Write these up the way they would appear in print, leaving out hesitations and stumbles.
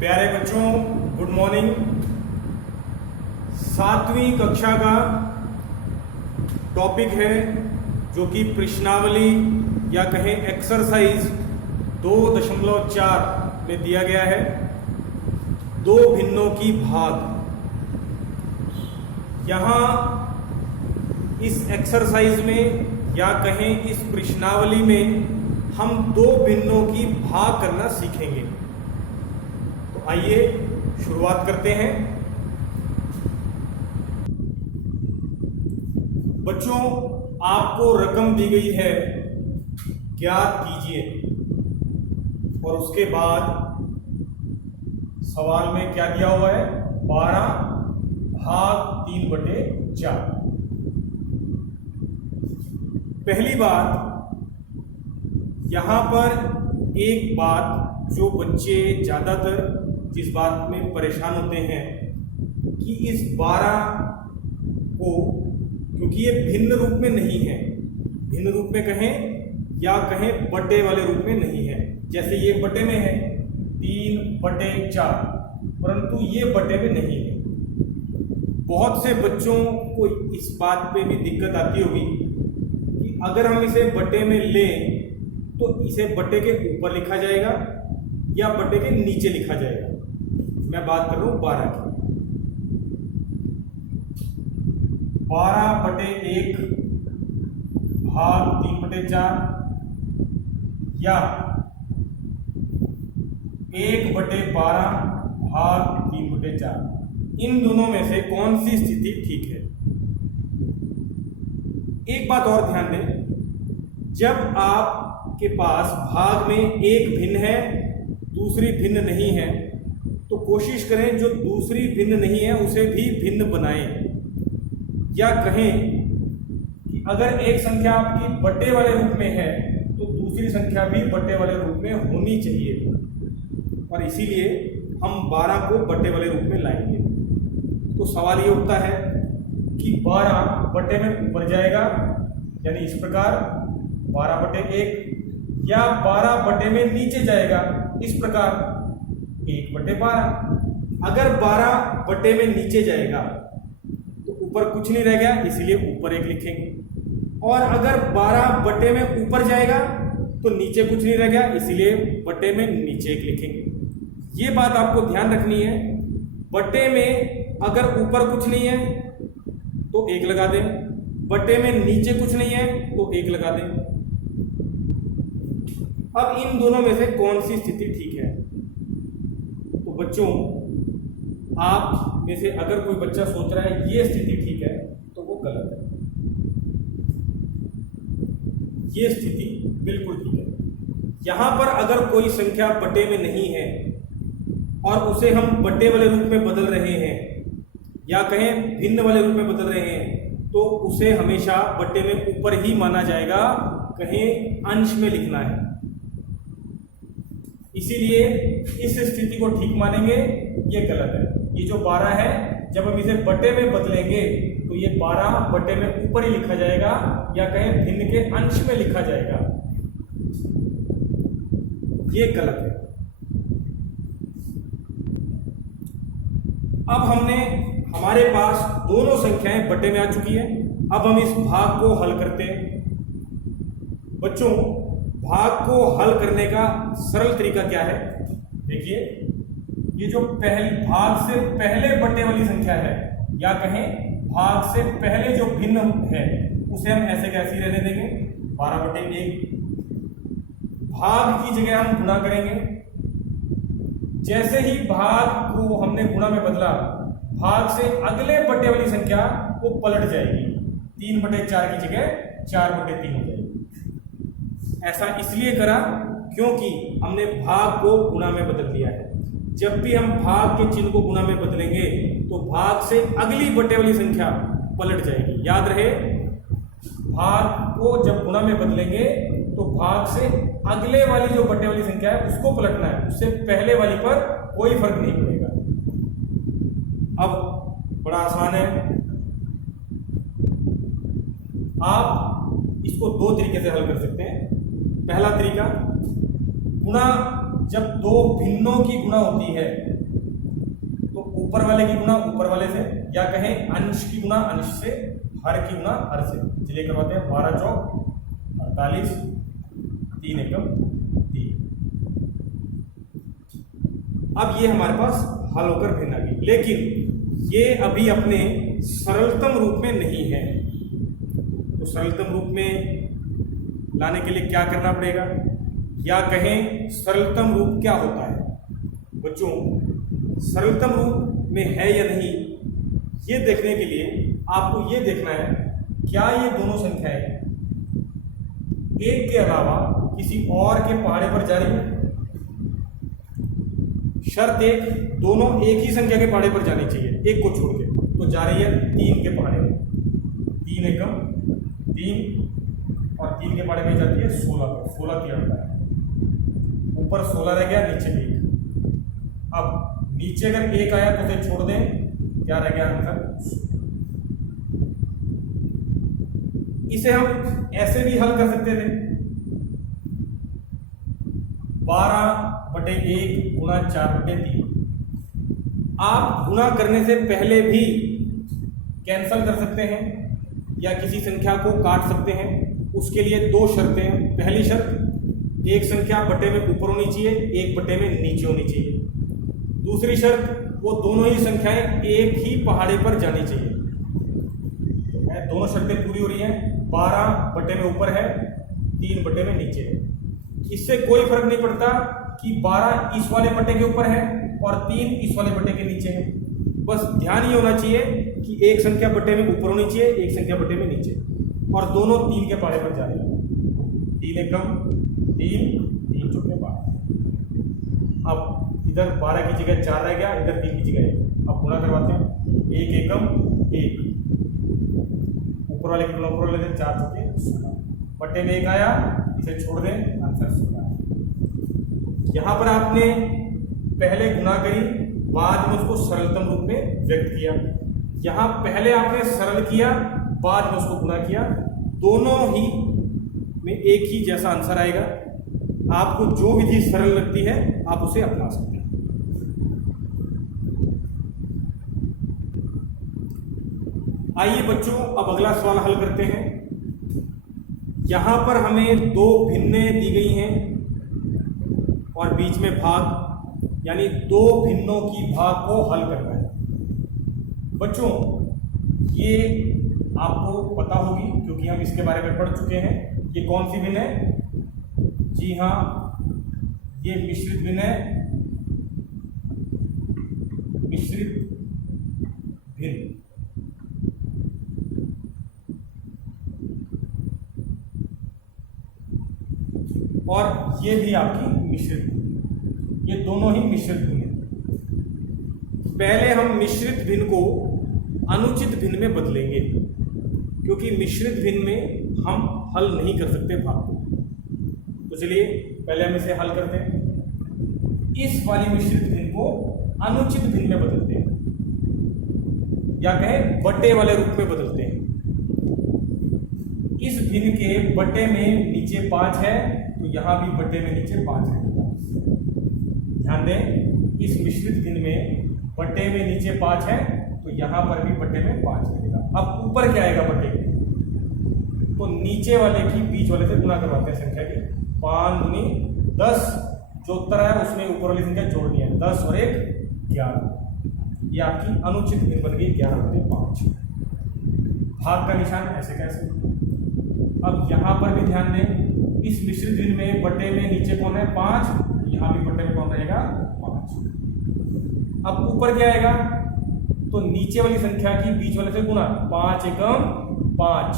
प्यारे बच्चों, good morning. 7वीं कक्षा का टॉपिक है जो कि प्रश्नावली या कहें एक्सरसाइज 2.4 में दिया गया है। दो भिन्नों की भाग। यहां इस एक्सरसाइज में या कहें इस प्रश्नावली में हम दो भिन्नों की भाग करना सीखेंगे। तो आइए शुरुआत करते हैं। बच्चों, आपको रकम दी गई है, ज्ञात कीजिए। और उसके बाद सवाल में क्या दिया हुआ है? 12 भाग 3/4। पहली बात, यहां पर एक बात जो बच्चे ज्यादातर जिस बात में परेशान होते हैं कि इस 12 को, क्योंकि ये भिन्न रूप में नहीं है, भिन्न रूप में कहें या कहें बटे वाले रूप में नहीं है। जैसे ये बटे में है 3/4, परंतु ये बटे में नहीं है। बहुत से बच्चों को इस बात पे भी दिक्कत आती होगी कि अगर हम इसे बटे में लें तो इसे बटे के ऊपर लिखा जाएगा या बटे के नीचे लिखा जाएगा। मैं बात कर रहा हूं 12 की। 12/1 भाग 3/4 या 1/12 भाग 3/4। इन दोनों में से कौन सी स्थिति ठीक है? एक बात और ध्यान दें, जब आपके पास भाग में एक भिन्न है, दूसरी भिन्न नहीं है, तो कोशिश करें जो दूसरी भिन्न नहीं है उसे भी भिन्न बनाएं। या कहें कि अगर एक संख्या आपकी बटे वाले रूप में है तो दूसरी संख्या भी बटे वाले रूप में होनी चाहिए, और इसीलिए हम 12 को बटे वाले रूप में लाएंगे। तो सवाल ये उठता है कि 12 बटे में ऊपर जाएगा, यानी इस प्रकार 12/1, या 12 बटे में नीचे जाएगा, इस प्रकार 1/12। अगर 12 बटे में नीचे जाएगा तो ऊपर कुछ नहीं रह गया, इसलिए ऊपर 1 लिखेंगे। और अगर 12 बटे में ऊपर जाएगा तो नीचे कुछ नहीं रह गया, इसलिए बटे में नीचे 1 लिखेंगे। ये बात आपको ध्यान रखनी है। बटे में अगर ऊपर कुछ नहीं है तो 1 लगा दें, बटे में नीचे कुछ नहीं है तो 1 लगा दें। अब इन दोनों में से कौन सी स्थिति ठीक है? तो बच्चों, आप में से अगर कोई बच्चा सोच रहा है ये स्थिति ठीक है, तो वो गलत है। ये स्थिति बिल्कुल ठीक है। यहां पर अगर कोई संख्या बटे में नहीं है और उसे हम बटे वाले रूप में बदल रहे हैं या कहें भिन्न वाले रूप में बदल रहे हैं, तो उसे हमेशा बटे में ऊपर ही माना जाएगा, कहें अंश में लिखना है। इसीलिए इस स्थिति को ठीक मानेंगे, ये गलत है। ये जो 12 है, जब हम इसे बटे में बदलेंगे तो ये 12 बटे में ऊपर ही लिखा जाएगा या कहें भिन्न के अंश में लिखा जाएगा। ये गलत है। अब हमारे पास दोनों संख्याएं बटे में आ चुकी है। अब हम इस भाग को हल करते हैं। बच्चों, भाग को हल करने का सरल तरीका क्या है? देखिए, ये जो भाग से पहले बटे वाली संख्या है या कहें भाग से पहले जो भिन्न है उसे हम ऐसे कैसे रहने देंगे? 12/1। भाग की जगह हम गुणा करेंगे। जैसे ही भाग को हमने गुणा में बदला, भाग से अगले बटे वाली संख्या वो पलट जाएगी, 3/4 की जगह 4/3 हो जाएगी। ऐसा इसलिए करा क्योंकि हमने भाग को गुणा में बदल दिया है। जब भी हम भाग के चिन्ह को गुणा में बदलेंगे तो भाग से अगली बटे वाली संख्या पलट जाएगी। याद रहे, भाग को जब गुणा में बदलेंगे तो भाग से अगले वाली जो बटे वाली संख्या है उसको पलटना है, उससे पहले वाली पर कोई फर्क नहीं पड़ेगा। अब बड़ा आसान है, आप इसको 2 तरीके से हल कर सकते हैं। पहला तरीका, गुणा जब दो भिन्नों की गुणा होती है तो ऊपर वाले की गुणा ऊपर वाले से, या कहें अंश की गुणा अंश से, हर की गुणा हर से। चलिए करवाते हैं। 12 चौक 48, 3 एकम 3। अब ये हमारे पास हल होकर भिन्न आ गई, लेकिन ये अभी अपने सरलतम रूप में नहीं है। तो सरलतम रूप में लाने के लिए क्या करना पड़ेगा, या कहें सरलतम रूप क्या होता है। बच्चों, सरलतम रूप में है या नहीं ये देखने के लिए आपको ये देखना है क्या ये दोनों संख्याएं एक के अलावा किसी और के पहाड़े पर जा रही है। शर्त एक, दोनों एक ही संख्या के पहाड़े पर जानी चाहिए, एक को छोड़ के। तो जा रही है 3 के पहाड़े में, 3 एकम 3, और 3 के पहाड़े में जाती है 16 पर। 16 3 आता है, ऊपर 16 रह गया, नीचे 1। अब नीचे अगर 1 आया तो उसे छोड़ दें, क्या रह गया आंसर। इसे हम ऐसे भी हल कर सकते थे, 12/1 गुणा 4/3। आप गुणा करने से पहले भी कैंसल कर सकते हैं या किसी संख्या को काट सकते हैं। उसके लिए 2 शर्तें हैं। पहली शर्त, एक संख्या बटे में ऊपर होनी चाहिए, एक बटे में नीचे होनी चाहिए। दूसरी शर्त, वो दोनों ही संख्याएं एक ही पहाड़े पर जानी चाहिए। तो दोनों शर्तें पूरी हो रही हैं। 12 बटे में ऊपर है, 3 बटे में नीचे है। इससे कोई फर्क नहीं पड़ता कि 12 इस वाले बटे के ऊपर है और 3 इस वाले बटे के नीचे है। बस ध्यान ये होना चाहिए कि एक संख्या बटे में ऊपर होनी चाहिए, एक संख्या बटे में नीचे, और दोनों 3 के पहाड़े पर जा रही है। 3 एकम 3, 3 चौके 12। अब इधर 12 की जगह 4 रह गया, इधर 3 की जगह 1। अब गुणा करवाते हैं। 1 एकम 1, ऊपर वाले की गुणा ऊपर वाले से 4 चौके 16, बटे में 1 आया, इसे छोड़ दें, आंसर 16। यहां पर आपने पहले गुणा करी, बाद में उसको सरलतम रूप में व्यक्त किया। यहां पहले आपने सरल किया, बाद में उसको गुणा किया। दोनों ही में एक ही जैसा आंसर आएगा। आपको जो विधि सरल लगती है आप उसे अपना सकते हैं। आइए बच्चों, अब अगला सवाल हल करते हैं। यहां पर हमें 2 भिन्नें दी गई हैं और बीच में भाग, यानी 2 भिन्नों की भाग को हल करना है। बच्चों, ये आपको पता होगी क्योंकि हम इसके बारे में पढ़ चुके हैं। ये कौन सी भिन्न है? जी हाँ, ये मिश्रित भिन्न है। मिश्रित भिन्न। और ये भी आपकी मिश्रित भिन्न, ये दोनों ही मिश्रित भिन्न है। पहले हम मिश्रित भिन्न को अनुचित भिन्न में बदलेंगे, क्योंकि मिश्रित भिन्न में हम हल नहीं कर सकते भाग को। तो चलिए पहले हम इसे हल करते हैं। इस वाली मिश्रित भिन्न को अनुचित भिन्न में बदलते हैं, या कहें बटे वाले रूप में बदलते हैं। इस भिन्न के बटे में नीचे 5 है, तो यहां भी बटे में नीचे 5 है। ध्यान दें, इस मिश्रित भिन्न में बटे में नीचे 5 है, तो यहां पर भी बटे में 5 रहेगा। अब ऊपर क्या आएगा बटे के? तो नीचे वाले की बीच वाले से गुणा करवाते हैं संख्या की। 5 दूनी 10, जो उत्तर आया उसमें ऊपर वाली संख्या जोड़नी है। 10 और 1 11। ये आपकी अनुचित भिन्न बन गई 11/5। भाग का निशान ऐसे कैसे? अब यहां पर भी ध्यान दें, इस मिश्रित भिन्न में बटे में नीचे कौन है? 5। यहां भी बटे में कौन रहेगा? 5। अब ऊपर क्या आएगा? तो नीचे वाली संख्या की बीच वाले से गुणा। 5 एकम 5,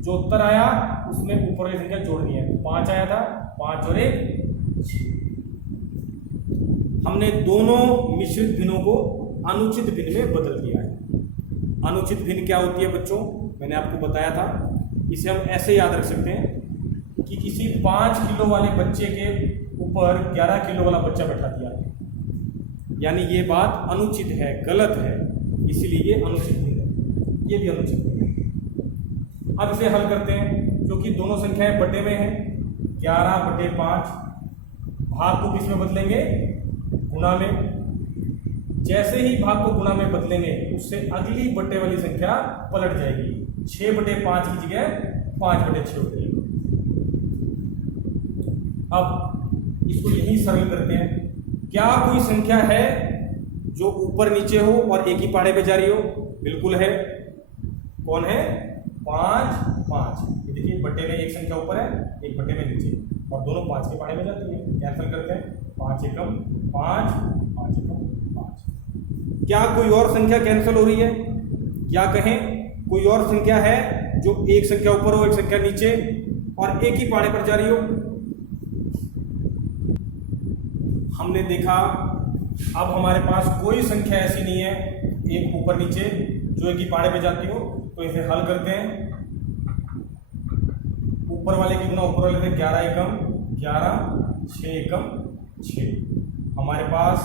जो उत्तर आया उसमें ऊपर वाली संख्या जोड़नी है। 5 आया था, 5 और 1 6। हमने दोनों मिश्रित भिन्नों को अनुचित भिन्न में बदल दिया है। अनुचित भिन्न क्या होती है बच्चों? मैंने आपको बताया था। इसे हम ऐसे याद रख सकते हैं कि किसी 5 किलो वाले बच्चे के ऊपर 11 किलो वाला बच्चा बैठा दिया, यानी ये बात अनुचित है, गलत है, इसीलिए ये अनुचित भिन्न है। ये भी अनुचित भिन्न है। अब इसे हल करते हैं, क्योंकि दोनों संख्याएं बटे में हैं। 11/5 भाग को किस में बदलेंगे, गुणा में। जैसे ही भाग को गुणा में बदलेंगे उससे अगली बटे वाली संख्या पलट जाएगी, 6/5 की जगह 5/6 हो जाएगी। अब इसको यही सरल करते हैं। क्या कोई संख्या है जो ऊपर नीचे हो और एक ही पहाड़े पे जा रही हो? बिल्कुल है। कौन है? 5 5। देखिए बट्टे में एक संख्या ऊपर है, एक बट्टे में नीचे, और दोनों 5 के पहाड़े में जाती है। कैंसिल करते हैं, 5 एकम 5, 5 एकम 5। क्या कोई और संख्या कैंसिल हो रही है? या कहें कोई और संख्या है जो एक संख्या ऊपर हो, एक संख्या नीचे, और एक ही पहाड़े पर जा रही हो? हमने देखा अब हमारे पास कोई संख्या ऐसी नहीं है एक ऊपर नीचे जो एक ही पहाड़े पे जाती हो, तो इसे हल करते हैं। ऊपर वाले की गुना ऊपर वाले से 11 एकम 11, 6 एकम 6। हमारे पास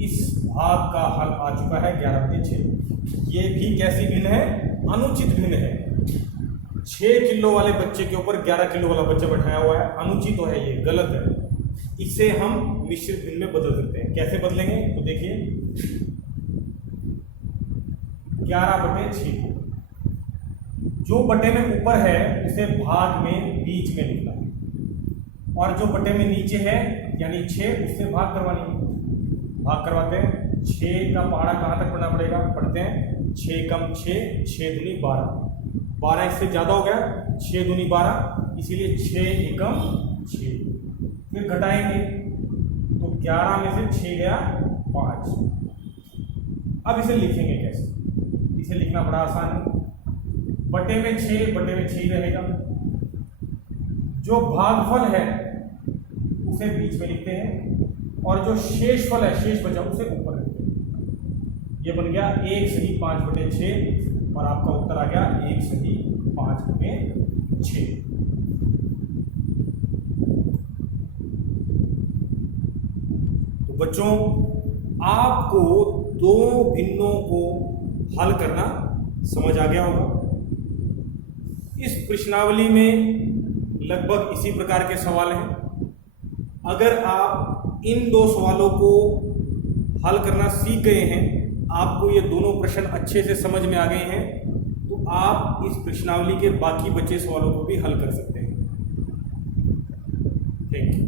इस भाग का हल आ चुका है 11/6। ये भी कैसी भिन्न है? अनुचित भिन्न है। 6 किलो वाले बच्चे के ऊपर 11 किलो वाला बच्चा बैठाया हुआ है, अनुचित तो है, ये गलत है। इसे हम मिश्रित भिन्न में बदल सकते हैं। कैसे बदलेंगे? तो देखिए 11/6 को जो बटे में ऊपर है उसे भाग में बीच में लिखना है, और जो बटे में नीचे है यानी 6 उससे भाग करवानी है। भाग करवाते हैं। 6 का पहाड़ा कहाँ तक पढ़ना पड़ेगा? पढ़ते हैं 6 एकम 6, 6 दूनी 12। 12 इससे ज्यादा हो गया, 6 दूनी 12, इसीलिए 6 एकम 6। फिर घटाएंगे तो 11 में से 6 गया 5। अब इसे लिखेंगे कैसे? इसे लिखना बड़ा आसान है। बटे में 6, बटे में 6 रहेगा। जो भागफल है उसे बीच में लिखते हैं, और जो शेषफल है, शेष बचा, उसे ऊपर लिखते हैं। ये बन गया 1 सही 5/6, और आपका उत्तर आ गया 1 सही 5/6। बच्चों, आपको दो भिन्नों को हल करना समझ आ गया होगा। इस प्रश्नावली में लगभग इसी प्रकार के सवाल हैं। अगर आप इन दो सवालों को हल करना सीख गए हैं, आपको ये दोनों प्रश्न अच्छे से समझ में आ गए हैं, तो आप इस प्रश्नावली के बाकी बचे सवालों को भी हल कर सकते हैं। Thank you.